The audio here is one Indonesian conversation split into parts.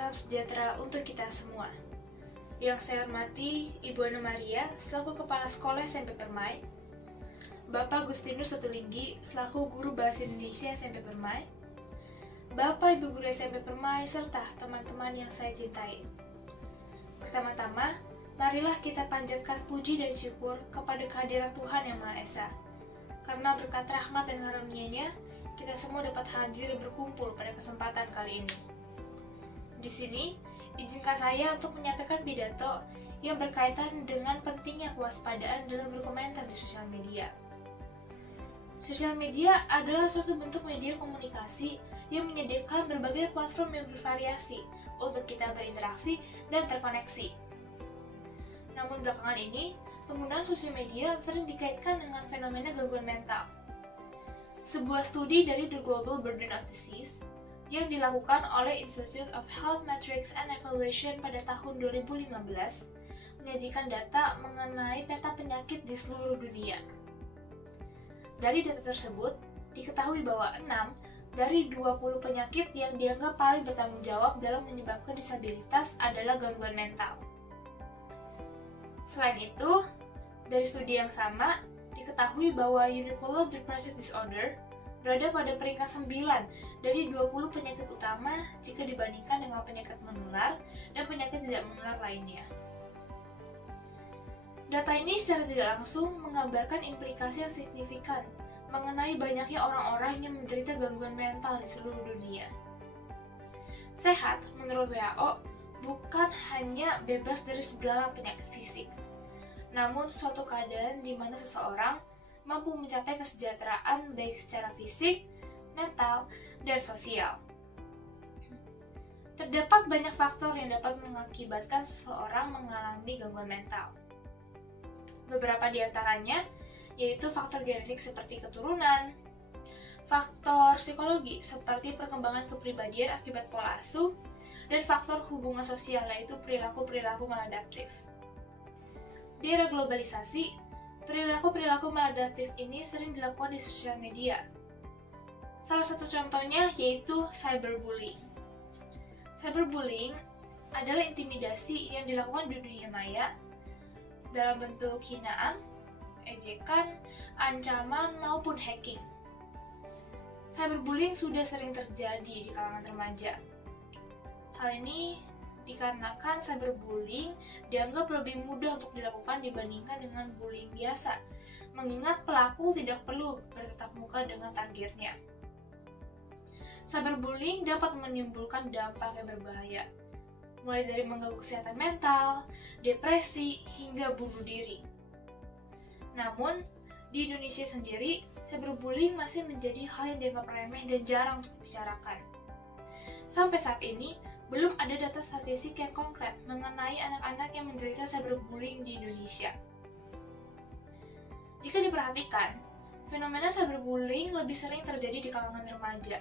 salam sejahtera untuk kita semua. Yang saya hormati Ibu Ana Maria selaku Kepala Sekolah SMP Permai, Bapak Agustinus Satulinggi selaku Guru Bahasa Indonesia SMP Permai, Bapak Ibu Guru SMP Permai, serta teman-teman yang saya cintai. Pertama-tama, marilah kita panjatkan puji dan syukur kepada kehadiran Tuhan Yang Maha Esa. Karena berkat rahmat dan karunia-Nya, kita semua dapat hadir dan berkumpul pada kesempatan kali ini. Di sini, izinkan saya untuk menyampaikan pidato yang berkaitan dengan pentingnya kewaspadaan dalam berkomentar di sosial media. Sosial media adalah suatu bentuk media komunikasi yang menyediakan berbagai platform yang bervariasi untuk kita berinteraksi dan terkoneksi. Namun belakangan ini, penggunaan sosial media sering dikaitkan dengan fenomena gangguan mental. Sebuah studi dari The Global Burden of Disease yang dilakukan oleh Institute of Health Metrics and Evaluation pada tahun 2015 menyajikan data mengenai peta penyakit di seluruh dunia. Dari data tersebut, diketahui bahwa 6 dari 20 penyakit yang dianggap paling bertanggung jawab dalam menyebabkan disabilitas adalah gangguan mental. Selain itu, dari studi yang sama, diketahui bahwa unipolar depressive disorder berada pada peringkat 9 dari 20 penyakit utama jika dibandingkan dengan penyakit menular dan penyakit tidak menular lainnya. Data ini secara tidak langsung menggambarkan implikasi yang signifikan mengenai banyaknya orang-orang yang menderita gangguan mental di seluruh dunia. Sehat, menurut WHO, bukan hanya bebas dari segala penyakit fisik, namun suatu keadaan di mana seseorang mampu mencapai kesejahteraan baik secara fisik, mental, dan sosial. Terdapat banyak faktor yang dapat mengakibatkan seseorang mengalami gangguan mental. Beberapa di antaranya yaitu faktor genetik seperti keturunan, faktor psikologi seperti perkembangan kepribadian akibat pola asuh, dan faktor hubungan sosial yaitu perilaku-perilaku maladaptif. Di era globalisasi, perilaku-perilaku maladaptif ini sering dilakukan di sosial media. Salah satu contohnya yaitu cyberbullying. Cyberbullying adalah intimidasi yang dilakukan di dunia maya dalam bentuk hinaan, ejekan, ancaman, maupun hacking. Cyberbullying sudah sering terjadi di kalangan remaja. Hal ini dikarenakan cyberbullying dianggap lebih mudah untuk dilakukan dibandingkan dengan bullying biasa, mengingat pelaku tidak perlu bertatap muka dengan targetnya. Cyberbullying dapat menimbulkan dampak yang berbahaya, mulai dari mengganggu kesehatan mental, depresi, hingga bunuh diri. Namun, di Indonesia sendiri, cyberbullying masih menjadi hal yang dianggap remeh dan jarang untuk dibicarakan. Sampai saat ini, belum ada data statistik yang konkret mengenai anak-anak yang menderita cyberbullying di Indonesia. Jika diperhatikan, fenomena cyberbullying lebih sering terjadi di kalangan remaja.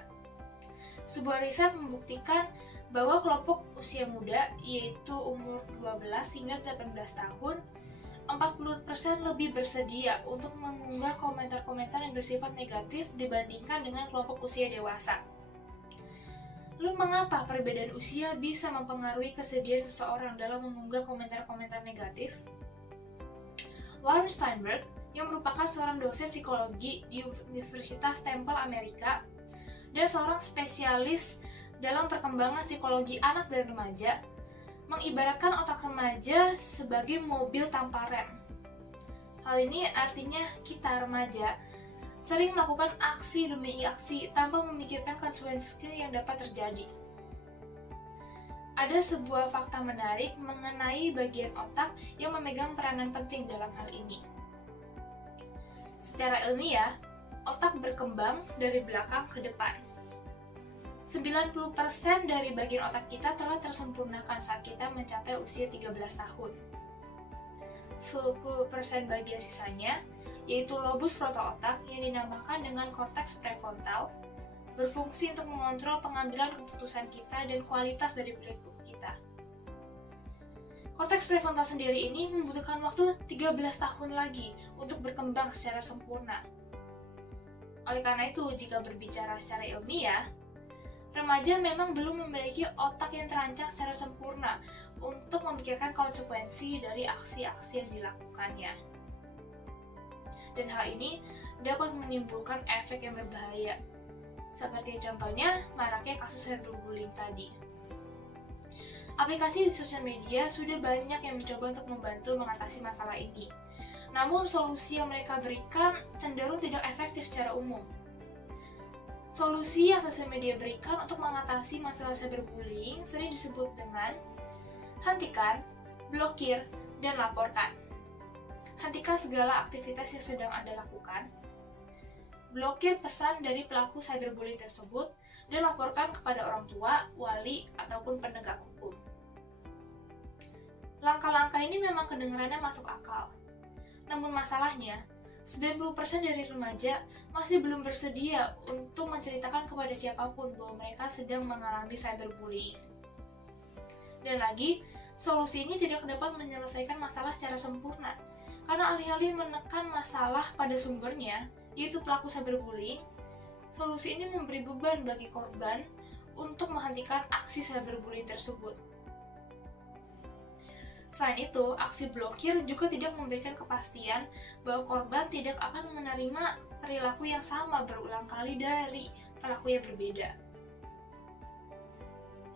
Sebuah riset membuktikan bahwa kelompok usia muda, yaitu umur 12 hingga 18 tahun, 40% lebih bersedia untuk mengunggah komentar-komentar yang bersifat negatif dibandingkan dengan kelompok usia dewasa. Lalu mengapa perbedaan usia bisa mempengaruhi kesediaan seseorang dalam mengunggah komentar-komentar negatif? Lauren Steinberg, yang merupakan seorang dosen psikologi di Universitas Temple Amerika dan seorang spesialis dalam perkembangan psikologi anak dan remaja, mengibaratkan otak remaja sebagai mobil tanpa rem. Hal ini artinya kita remaja sering melakukan aksi demi aksi tanpa memikirkan konsekuensi yang dapat terjadi. Ada sebuah fakta menarik mengenai bagian otak yang memegang peranan penting dalam hal ini. Secara ilmiah, otak berkembang dari belakang ke depan. 90% dari bagian otak kita telah tersempurnakan saat kita mencapai usia 13 tahun. 10% bagian sisanya, yaitu lobus protootak yang dinamakan dengan korteks prefrontal, berfungsi untuk mengontrol pengambilan keputusan kita dan kualitas dari perilaku kita. Korteks prefrontal sendiri ini membutuhkan waktu 13 tahun lagi untuk berkembang secara sempurna. Oleh karena itu, jika berbicara secara ilmiah, remaja memang belum memiliki otak yang terancang secara sempurna untuk memikirkan konsekuensi dari aksi-aksi yang dilakukannya. Dan hal ini dapat menimbulkan efek yang berbahaya, seperti contohnya maraknya kasus cyberbullying tadi. Aplikasi di sosial media sudah banyak yang mencoba untuk membantu mengatasi masalah ini. Namun solusi yang mereka berikan cenderung tidak efektif secara umum. Solusi yang sosial media berikan untuk mengatasi masalah cyberbullying sering disebut dengan hentikan, blokir, dan laporkan. Hentikan segala aktivitas yang sedang Anda lakukan. Blokir pesan dari pelaku cyberbullying tersebut dan laporkan kepada orang tua, wali, ataupun penegak hukum. Langkah-langkah ini memang kedengarannya masuk akal. Namun masalahnya, 90% dari remaja masih belum bersedia untuk menceritakan kepada siapapun bahwa mereka sedang mengalami cyberbullying. Dan lagi, solusi ini tidak dapat menyelesaikan masalah secara sempurna, karena alih-alih menekan masalah pada sumbernya, yaitu pelaku cyberbullying, solusi ini memberi beban bagi korban untuk menghentikan aksi cyberbullying tersebut. Selain itu, aksi blokir juga tidak memberikan kepastian bahwa korban tidak akan menerima perilaku yang sama berulang kali dari pelaku yang berbeda.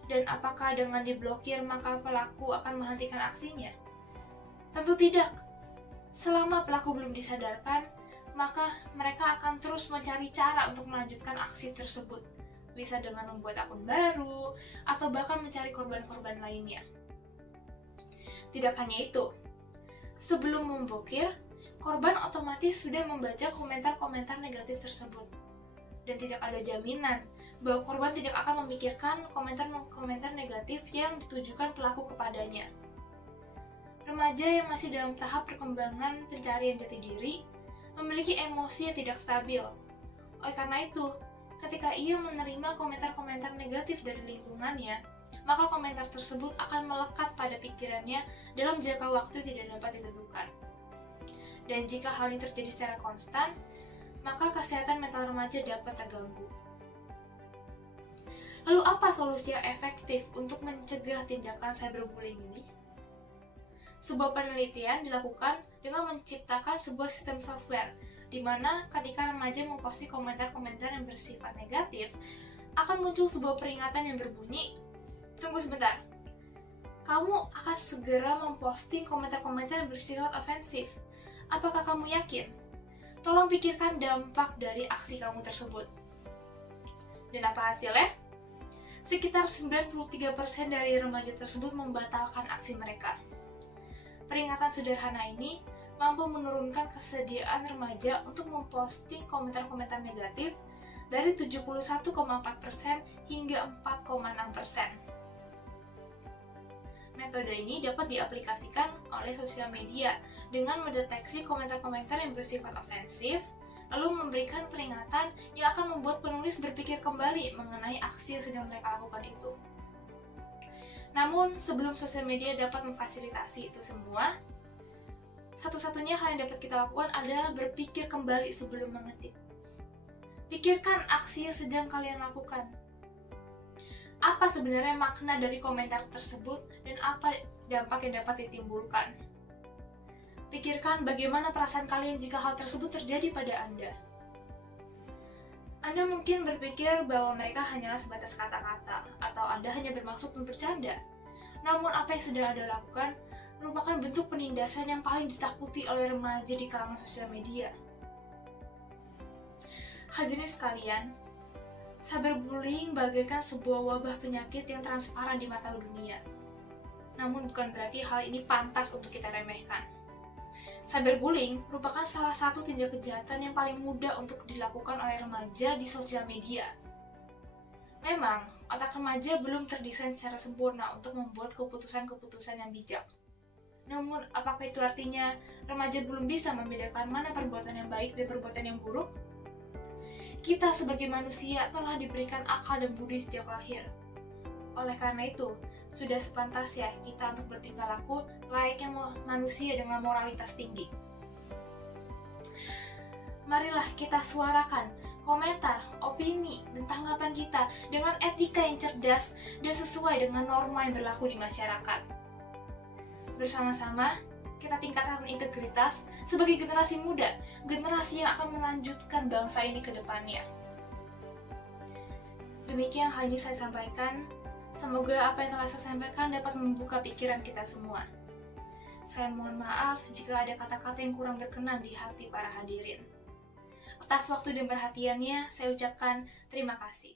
Dan apakah dengan diblokir maka pelaku akan menghentikan aksinya? Tentu tidak. Selama pelaku belum disadarkan, maka mereka akan terus mencari cara untuk melanjutkan aksi tersebut. Bisa dengan membuat akun baru, atau bahkan mencari korban-korban lainnya. Tidak hanya itu, sebelum memblokir, korban otomatis sudah membaca komentar-komentar negatif tersebut. Dan tidak ada jaminan bahwa korban tidak akan memikirkan komentar-komentar negatif yang ditujukan pelaku kepadanya. Remaja yang masih dalam tahap perkembangan pencarian jati diri memiliki emosi yang tidak stabil. Oleh karena itu, ketika ia menerima komentar-komentar negatif dari lingkungannya, maka komentar tersebut akan melekat pada pikirannya dalam jangka waktu tidak dapat ditentukan. Dan jika hal ini terjadi secara konstan, maka kesehatan mental remaja dapat terganggu. Lalu apa solusi yang efektif untuk mencegah tindakan cyberbullying ini? Sebuah penelitian dilakukan dengan menciptakan sebuah sistem software, di mana ketika remaja memposting komentar-komentar yang bersifat negatif, akan muncul sebuah peringatan yang berbunyi, "Tunggu sebentar, kamu akan segera memposting komentar-komentar yang bersifat ofensif. Apakah kamu yakin? Tolong pikirkan dampak dari aksi kamu tersebut." Dan apa hasilnya? Sekitar 93% dari remaja tersebut membatalkan aksi mereka. Peringatan sederhana ini mampu menurunkan kesediaan remaja untuk memposting komentar-komentar negatif dari 71,4% hingga 4,6%. Metode ini dapat diaplikasikan oleh sosial media dengan mendeteksi komentar-komentar yang bersifat ofensif, lalu memberikan peringatan yang akan membuat penulis berpikir kembali mengenai aksi yang sedang mereka lakukan itu. Namun, sebelum sosial media dapat memfasilitasi itu semua, satu-satunya hal yang dapat kita lakukan adalah berpikir kembali sebelum mengetik. Pikirkan aksi yang sedang kalian lakukan. Apa sebenarnya makna dari komentar tersebut dan apa dampak yang dapat ditimbulkan? Pikirkan bagaimana perasaan kalian jika hal tersebut terjadi pada Anda. Anda mungkin berpikir bahwa mereka hanyalah sebatas kata-kata, atau Anda hanya bermaksud untuk bercanda. Namun apa yang sedang Anda lakukan merupakan bentuk penindasan yang paling ditakuti oleh remaja di kalangan sosial media. Hadirin sekalian, cyberbullying bagaikan sebuah wabah penyakit yang transparan di mata dunia. Namun bukan berarti hal ini pantas untuk kita remehkan. Cyberbullying merupakan salah satu tindak kejahatan yang paling mudah untuk dilakukan oleh remaja di sosial media. Memang, otak remaja belum terdesain secara sempurna untuk membuat keputusan-keputusan yang bijak. Namun, apakah itu artinya remaja belum bisa membedakan mana perbuatan yang baik dan perbuatan yang buruk? Kita sebagai manusia telah diberikan akal dan budi sejak lahir. Oleh karena itu, sudah sepantasnya kita untuk bertingkah laku layaknya manusia dengan moralitas tinggi. Marilah kita suarakan komentar, opini, dan tanggapan kita dengan etika yang cerdas dan sesuai dengan norma yang berlaku di masyarakat. Bersama-sama, kita tingkatkan integritas sebagai generasi muda, generasi yang akan melanjutkan bangsa ini ke depannya. Demikian hal ini saya sampaikan. Semoga apa yang telah saya sampaikan dapat membuka pikiran kita semua. Saya mohon maaf jika ada kata-kata yang kurang berkenan di hati para hadirin. Atas waktu dan perhatiannya, saya ucapkan terima kasih.